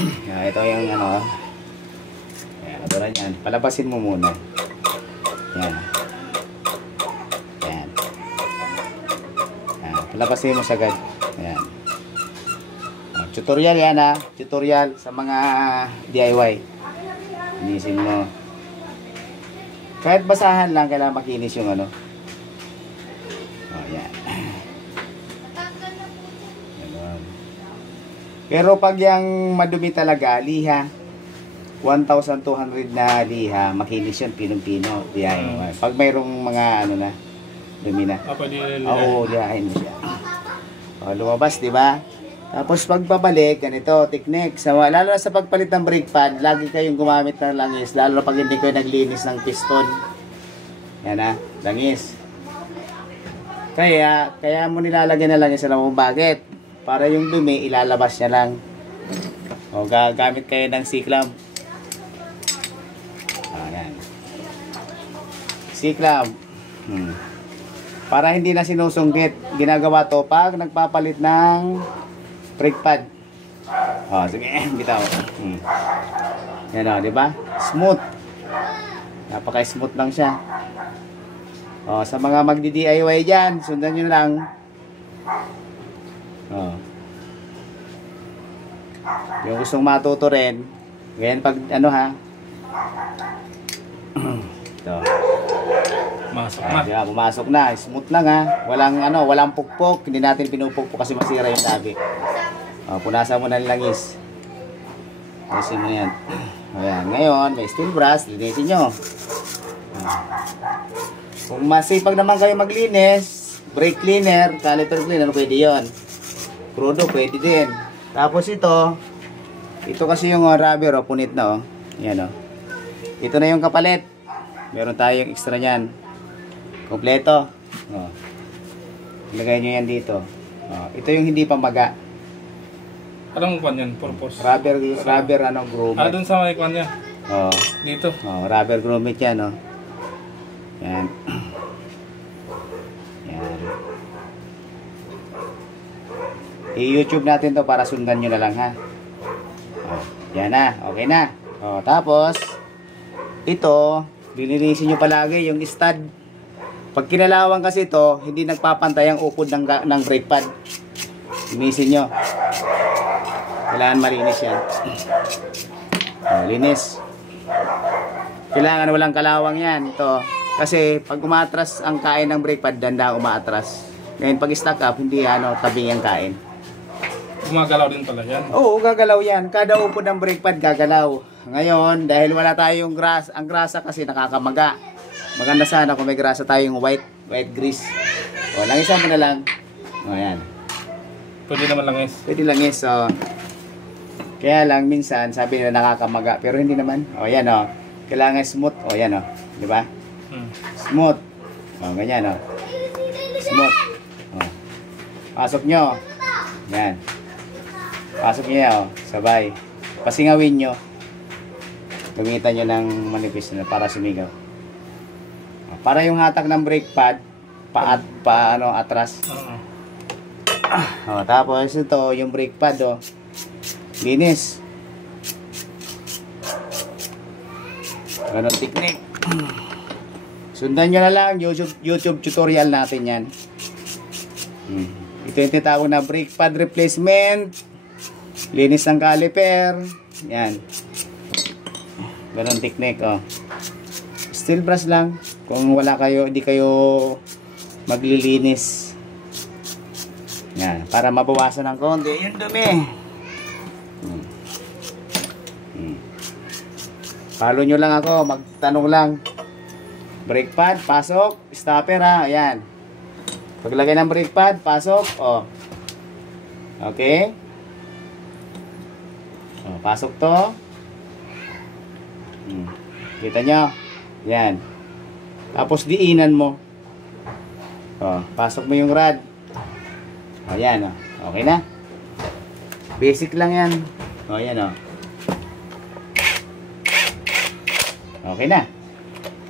Yan, ito yung ano. Yan, ito na yan. Palabasin mo muna. Yan. Yan. Yan. Palabasin mo sagad. Yan. Tutorial yan ha. Tutorial sa mga DIY. Linisin mo. Kahit basahan lang, kailangan makinis yung ano. Oh, yan. Ganun. Pero pag yung madumi talaga, liha. 1,200 na liha, makinis yun, pinong-pino. DIY. Pag mayroong mga ano na, dumi na. Oo, lihain mo siya. O, lumabas, di ba? Tapos pagbabalik, ganito, technique. Lalo na sa pagpalit ng brake pad, lagi kayong gumamit ng langis. Lalo na pag hindi kayo naglinis ng piston. Yan ha, langis. Kaya mo nilalagyan na langis. Alam mo bakit? Para yung dumi, ilalabas niya lang. O, gagamit kayo ng C-clamp. Ayan. C-clamp. Para hindi na sinusunggit. Ginagawa to pag nagpapalit ng brake pad. Oh, sige, bitaw. Yan o, di ba? Smooth. Napaka-smooth lang siya. Oh, sa mga magdi-DIY diyan, sundan niyo lang. Oh. Yung gustong matuto rin, ganyan pag ano ha. Ito. Masok na. Diba, pumasok na. Smooth lang ha. Walang pukpok. Hindi natin pinupukpok kasi masira yung labi. O, punasan mo ng langis. Punasan mo yan. Ayan. Ngayon, may steel brush. Linisin nyo. Kung masipag naman kayo maglinis, brake cleaner, caliper cleaner, pwede yun. Crudo, pwede din. Tapos ito kasi yung rubber, punit na. Yan, ito na yung kapalit. Meron tayong extra nyan. Kompleto. Ilagay nyo yan dito. Ito yung hindi pamaga. Anong kwan yan? Purpose? Rubber grommet. Dun sa may kwan niya? Dito? Rubber grommet yan, Yan. Yan. I-YouTube natin to para sundan nyo na lang, ha? Yan na. Okay na. Tapos, ito, lilinisin nyo palagi yung stud. Pag kinalawang kasi ito, hindi nagpapantay ang ukod ng brake pad. Linisin nyo. Kailangan malinis yan. Linis. Kailangan walang kalawang yan. Ito. Kasi pag umatras ang kain ng brake pad, danda umaatras. Ngayon pag stock up, hindi tabi ang kain. Gumagalaw din pala yan? Oo, gagalaw yan. Kada ukod ng brake pad gagalaw. Ngayon, dahil wala tayong grass, ang grasa kasi nakakamaga. Maganda sana kung may grasa tayong white grease. Langisan mo na lang. Ayan. Pwede naman langis. Pwede langis, Kaya lang minsan sabi nila nakakamaga, pero hindi naman. Yan, Kailangan smooth. Yan, di ba? Smooth. Ganyan, Smooth. Pasok nyo. Yan. Pasok nyo, sabay. Pasingawin nyo. Gamitan nyo ng manipis na para sumigaw. Para yung hatak ng brake pad, atras. Tapos ito, yung brake pad, linis. Ganun technique. Sundan nyo na lang YouTube tutorial natin yan. Ito yung tinatawag na brake pad replacement, linis ng caliper. Yan. Ganun technique, Steel brush lang. Kung wala kayo, hindi kayo maglilinis. Yan, para mabawasan ng konti yung dumi. Follow nyo lang ako, magtanong lang. Brake pad, pasok, stopper ha, ayan. Paglagay ng brake pad, pasok, Okay. Pasok to. Kita nyo? Yan. Tapos diinan mo. Pasok mo yung rod. Ayan, okay na. Basic lang yan. Ayan, okay na.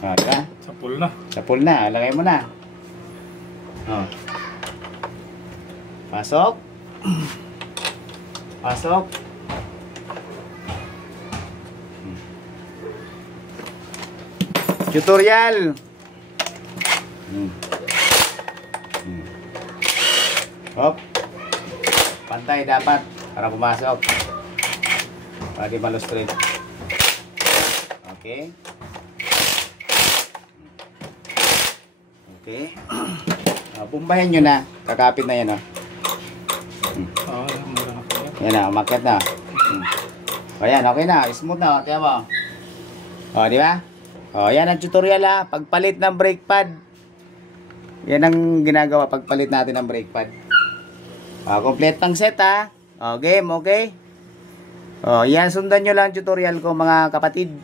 Diba? Sapul na. Sapul na. Lagay mo na. Pasok. Pasok. Tutorial. Hop. Pantay dapat para pumasok. Para di malustrin. Okay. Okay. Pumbahin nyo na. Kakapit na yan, oh. Oo, mura na po yan. Yan na, umakyat na. O yan, okay na. Smooth na, tiyan mo. O, di ba? O, yan ang tutorial, ha. Pagpalit ng brake pad. Yan ang ginagawa pagpalit natin ng brake pad. O, complete pang set, ha. O, game, okay? O, yan, sundan nyo lang tutorial ko, mga kapatid.